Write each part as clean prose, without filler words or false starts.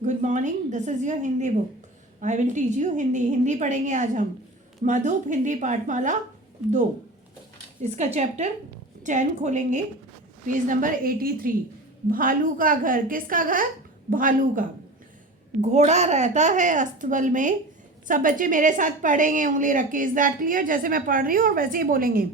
Good morning, this is your Hindi book. I will teach you Hindi. Hindi पढ़ेंगे आज हम। मधुप हिंदी पाठमाला 2। इसका चैप्टर 10 खोलेंगे। Page number 83। भालू का घर। किसका घर? भालू का। घोड़ा रहता है अस्तबल में। सब बच्चे मेरे साथ पढ़ेंगे, उंगली रख के। Is that clear? जैसे मैं पढ़ रही हूँ और वैसे ही बोलेंगे।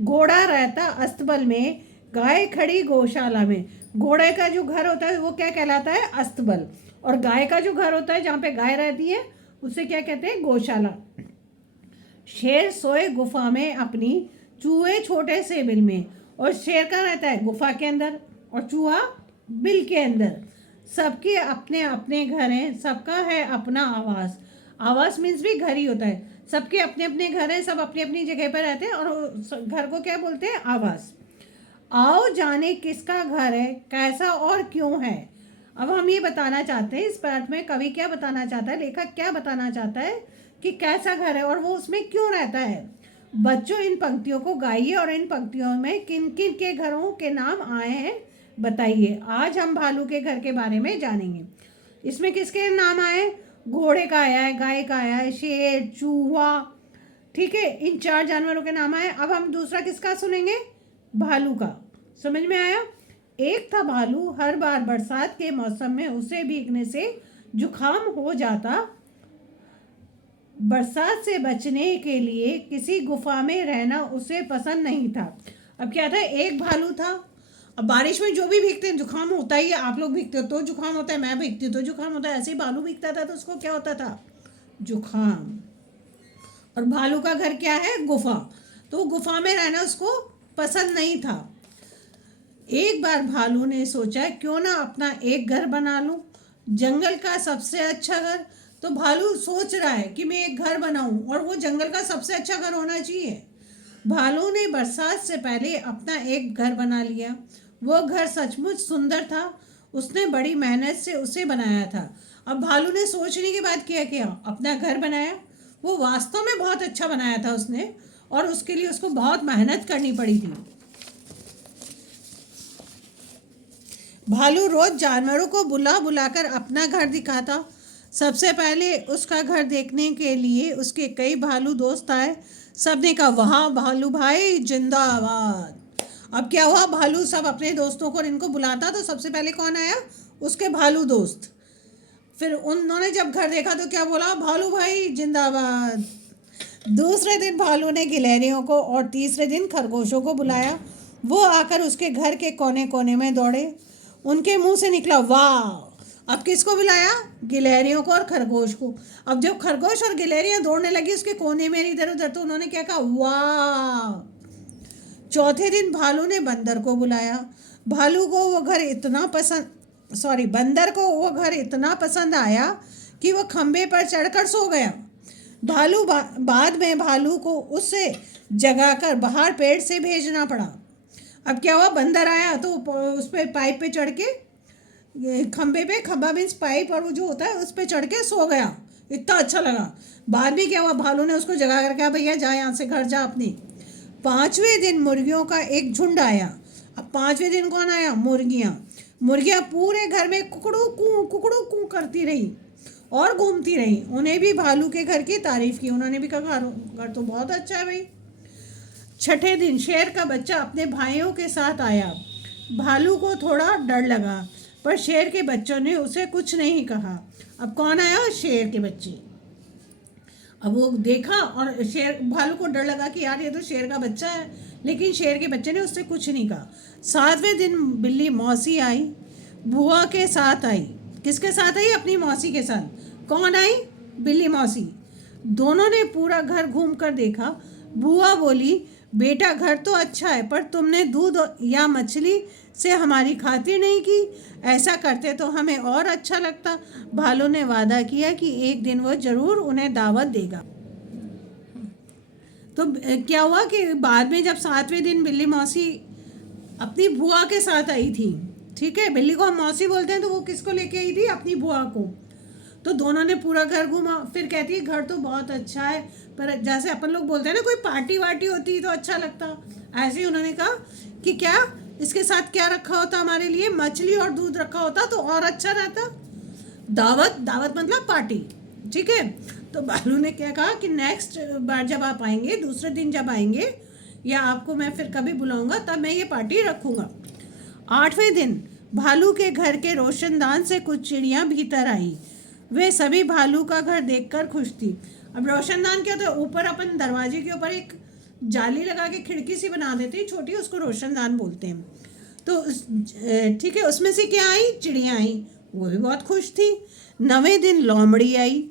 घोड़ा रहता अस्तबल में, गाय खड़ी गौशाला में। घोड़े का जो घर होता है वो क्या कहलाता है? अस्तबल। और गाय का जो घर होता है जहाँ पे गाय रहती है उसे क्या कहते हैं? गौशाला। शेर सोए गुफा में अपनी, चूहे छोटे से बिल में। और शेर का रहता है गुफा के अंदर और चूहा बिल के अंदर। सबके अपने अपने घर हैं, सबका है अपना आवास। आवास मीन्स भी घर ही होता है। सबके अपने अपने घर हैं, सब अपनी अपनी जगह पर रहते हैं और घर को क्या बोलते हैं? आवास। आओ जाने किसका घर है, कैसा और क्यों है। अब हम ये बताना चाहते हैं, इस पाठ में कवि क्या बताना चाहता है, लेखक क्या बताना चाहता है कि कैसा घर है और वो उसमें क्यों रहता है। बच्चों, इन पंक्तियों को गाइए और इन पंक्तियों में किन किन के घरों के नाम आए हैं बताइए। आज हम भालू के घर के बारे में जानेंगे। इसमें किसके नाम आए? घोड़े का आया है, गाय का आया है, शेर, चूहा। ठीक है, इन 4 जानवरों के नाम आए। अब हम दूसरा किसका सुनेंगे? भालू का। समझ में आया? एक था भालू, हर बार बरसात के मौसम में उसे भीगने से जुकाम हो जाता। बरसात से बचने के लिए किसी गुफा में रहना उसे पसंद नहीं था। अब क्या था? एक भालू था। अब बारिश में जो भी भीगते हैं जुकाम होता ही है। आप लोग भीगते हो तो जुकाम होता है, मैं भीगती हूँ तो जुकाम होता है। ऐसे ही भालू भीगता था तो उसको क्या होता था? जुकाम। और भालू का घर क्या है? गुफा। तो गुफा में रहना उसको पसंद नहीं था। एक बार भालू ने सोचा क्यों ना अपना एक घर बना लूं, जंगल का सबसे अच्छा घर। तो भालू सोच रहा है कि मैं एक घर बनाऊं और वो जंगल का सबसे अच्छा घर होना चाहिए। भालू ने बरसात से पहले अपना एक घर बना लिया। वो घर सचमुच सुंदर था। उसने बड़ी मेहनत से उसे बनाया था। अब भालू ने सोचने के बाद क्या किया? अपना घर बनाया। वो वास्तव में बहुत अच्छा बनाया था उसने, और उसके लिए उसको बहुत मेहनत करनी पड़ी थी। भालू रोज जानवरों को बुला बुलाकर अपना घर दिखाता। सबसे पहले उसका घर देखने के लिए उसके कई भालू दोस्त आए। सबने कहा, वाह भालू भाई जिंदाबाद। अब क्या हुआ? भालू सब अपने दोस्तों को इनको बुलाता तो सबसे पहले कौन आया? उसके भालू दोस्त। फिर उन्होंने जब घर देखा तो क्या बोला? भालू भाई जिंदाबाद। दूसरे दिन भालू ने गिलहरियों को और तीसरे दिन खरगोशों को बुलाया। वो आकर उसके घर के कोने कोने में दौड़े। उनके मुंह से निकला वाह। अब किसको बुलाया? गिलहरियों को और खरगोश को। अब जब खरगोश और गिलहरियां दौड़ने लगी उसके कोने में इधर उधर, तो उन्होंने क्या कहा? वाह। चौथे दिन भालू ने बंदर को बुलाया। भालू को वो घर इतना पसंद सॉरी बंदर को वो घर इतना पसंद आया कि वो खंबे पर चढ़कर सो गया। बाद में भालू को उससे जगाकर बाहर पेड़ से भेजना पड़ा। अब क्या हुआ? बंदर आया तो उस पर पाइप पे चढ़ के, खंबे पे, खंबा मीन्स पाइप, और वो जो होता है उस पर चढ़ के सो गया। इतना अच्छा लगा। बाद में क्या हुआ? भालू ने उसको जगा कर कहा, भैया जा यहाँ से, घर जा अपनी। 5वें दिन मुर्गियों का एक झुंड आया। अब 5वें दिन कौन आया? मुर्गियाँ। मुर्गियाँ पूरे घर में कुकड़ू कू करती रही और घूमती रही। उन्हें भी भालू के घर की तारीफ की। उन्होंने भी कहा, घर तो बहुत अच्छा है भाई। छठे दिन शेर का बच्चा अपने भाइयों के साथ आया। भालू को थोड़ा डर लगा, पर शेर के बच्चों ने उसे कुछ नहीं कहा। अब कौन आया? शेर के बच्चे। अब वो देखा और शेर, भालू को डर लगा कि यार ये तो शेर का बच्चा है, लेकिन शेर के बच्चे ने उससे कुछ नहीं कहा। 7वें दिन बिल्ली मौसी आई, बुआ के साथ आई। किसके साथ आई? अपनी मौसी के साथ। कौन आई? बिल्ली मौसी। दोनों ने पूरा घर घूम कर देखा। बुआ बोली, बेटा घर तो अच्छा है, पर तुमने दूध या मछली से हमारी खातिर नहीं की। ऐसा करते तो हमें और अच्छा लगता। भालू ने वादा किया कि एक दिन वो जरूर उन्हें दावत देगा। तो क्या हुआ कि बाद में जब 7वें दिन बिल्ली मौसी अपनी बुआ के साथ आई थी। ठीक है, बिल्ली को हम मौसी बोलते हैं, तो वो किसको लेके आई थी? अपनी बुआ को। तो दोनों ने पूरा घर घूमा। फिर कहती है घर तो बहुत अच्छा है, पर जैसे अपन लोग बोलते हैं ना, कोई पार्टी वार्टी होती तो अच्छा लगता। ऐसे ही उन्होंने कहा कि क्या इसके साथ क्या रखा होता हमारे लिए? मछली और दूध रखा होता तो और अच्छा रहता। दावत, दावत मतलब पार्टी। ठीक है, तो भालू ने क्या कहा कि नेक्स्ट बार जब आप आएंगे, दूसरे दिन जब आएंगे, या आपको मैं फिर कभी बुलाऊंगा तब मैं ये पार्टी रखूंगा। 8वें दिन भालू के घर के रोशनदान से कुछ चिड़ियां भीतर आई। वे सभी भालू का घर देखकर खुश थी। अब रोशनदान क्या होता है, ऊपर अपन दरवाजे के ऊपर एक जाली लगा के खिड़की सी बना देते हैं छोटी, उसको रोशनदान बोलते हैं। तो ठीक है, उसमें से क्या आई, चिड़ियाँ आई, वो भी बहुत खुश थी। 9वें दिन लोमड़ी आई।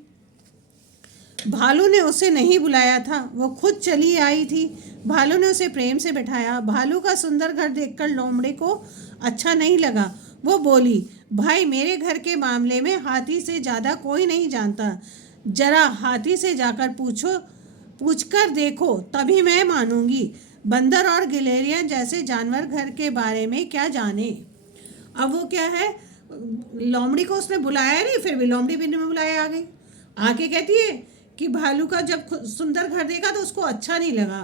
भालू ने उसे नहीं बुलाया था, वो खुद चली आई थी। भालू ने उसे प्रेम से बैठाया। भालू का सुंदर घर देखकर लोमड़ी को अच्छा नहीं लगा। वो बोली, भाई मेरे घर के मामले में हाथी से ज़्यादा कोई नहीं जानता। जरा हाथी से जाकर पूछकर देखो, तभी मैं मानूंगी। बंदर और गिलहरियां जैसे जानवर घर के बारे में क्या जाने। अब वो क्या है, लोमड़ी को उसने बुलाया नहीं, फिर भी लोमड़ी बिन में बुलाया आ गई। आके कहती है कि भालू का जब सुंदर घर देखा तो उसको अच्छा नहीं लगा।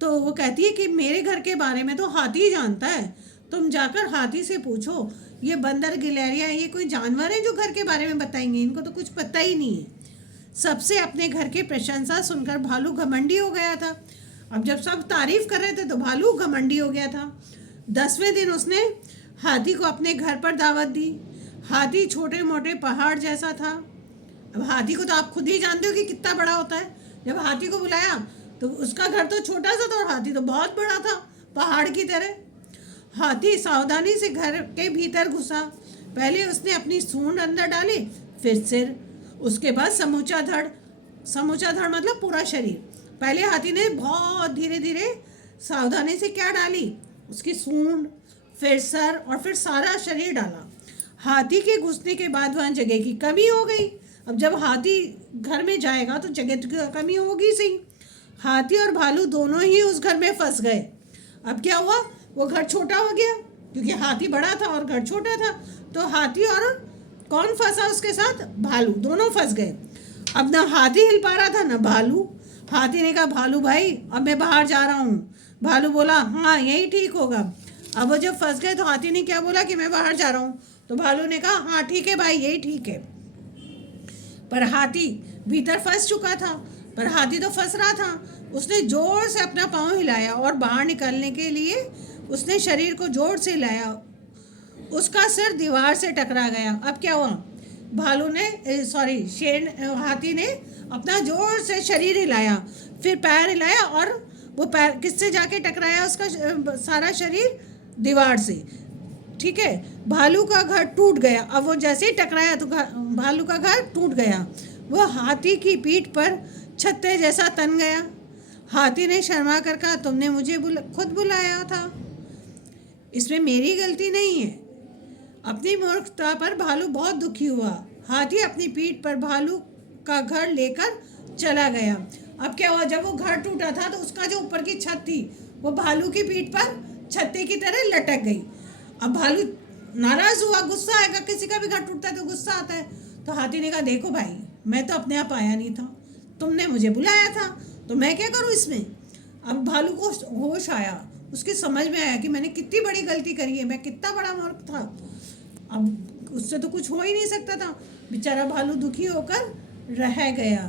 तो वो कहती है कि मेरे घर के बारे में तो हाथी ही जानता है, तुम जाकर हाथी से पूछो। ये बंदर गिलहरियाँ ये कोई जानवर है जो घर के बारे में बताएंगे, इनको तो कुछ पता ही नहीं है। सबसे अपने घर की प्रशंसा सुनकर भालू घमंडी हो गया था। अब जब सब तारीफ कर रहे थे तो भालू घमंडी हो गया था। 10वें दिन उसने हाथी को अपने घर पर दावत दी। हाथी छोटे मोटे पहाड़ जैसा था। अब हाथी को तो आप खुद ही जानते हो कि कितना बड़ा होता है। जब हाथी को बुलाया तो उसका घर तो छोटा सा था और हाथी तो बहुत बड़ा था, पहाड़ की तरह। हाथी सावधानी से घर के भीतर घुसा। पहले उसने अपनी सूंड अंदर डाली, फिर सिर, उसके बाद समूचा धड़। समूचा धड़ मतलब पूरा शरीर। पहले हाथी ने बहुत धीरे धीरे सावधानी से क्या डाली, उसकी सूंड, फिर सर और फिर सारा शरीर डाला। हाथी के घुसने के बाद वहाँ जगह की कमी हो गई। अब जब हाथी घर में जाएगा तो जगह की कमी होगी सही। हाथी और भालू दोनों ही उस घर में फंस गए। अब क्या हुआ, वो घर छोटा हो गया क्योंकि हाथी बड़ा था और घर छोटा था। तो हाथी और कौन फंसा उसके साथ, भालू, दोनों फंस गए। अब ना हाथी हिल पा रहा था ना भालू। हाथी ने कहा, भालू भाई अब मैं बाहर जा रहा हूँ। भालू बोला, हाँ यही ठीक होगा। अब वो जब फंस गए तो हाथी ने क्या बोला कि मैं बाहर जा रहा हूँ। तो भालू ने कहा, हाँ ठीक है भाई, यही ठीक है। पर हाथी भीतर फंस चुका था। पर हाथी तो फंस रहा था। उसने जोर से अपना पाँव हिलाया और बाहर निकलने के लिए उसने शरीर को जोर से हिलाया। उसका सिर दीवार से टकरा गया। अब क्या हुआ, भालू ने हाथी ने अपना जोर से शरीर हिलाया, फिर पैर हिलाया और वो पैर किससे जाके टकराया, उसका सारा शरीर दीवार से। ठीक है, भालू का घर टूट गया। अब वो जैसे ही टकराया तो भालू का घर टूट गया। वो हाथी की पीठ पर छत्ते जैसा तन गया। हाथी ने शर्मा कर कहा, तुमने मुझे खुद बुलाया था, इसमें मेरी गलती नहीं है। अपनी मूर्खता पर भालू बहुत दुखी हुआ। हाथी अपनी पीठ पर भालू का घर लेकर चला गया। अब क्या हुआ, जब वो घर टूटा था तो उसका जो ऊपर की छत थी वो भालू की पीठ पर छत्ते की तरह लटक गई। अब भालू नाराज हुआ, गुस्सा आएगा, किसी का भी घर टूटता है तो गुस्सा आता है। तो हाथी ने कहा, देखो भाई मैं तो अपने आप आया नहीं था, तुमने मुझे बुलाया था, तो मैं क्या करूँ इसमें। अब भालू को होश आया, उसकी समझ में आया कि मैंने कितनी बड़ी गलती करी है, मैं कितना बड़ा मूर्ख था। अब उससे तो कुछ हो ही नहीं सकता था। बेचारा भालू दुखी होकर रह गया।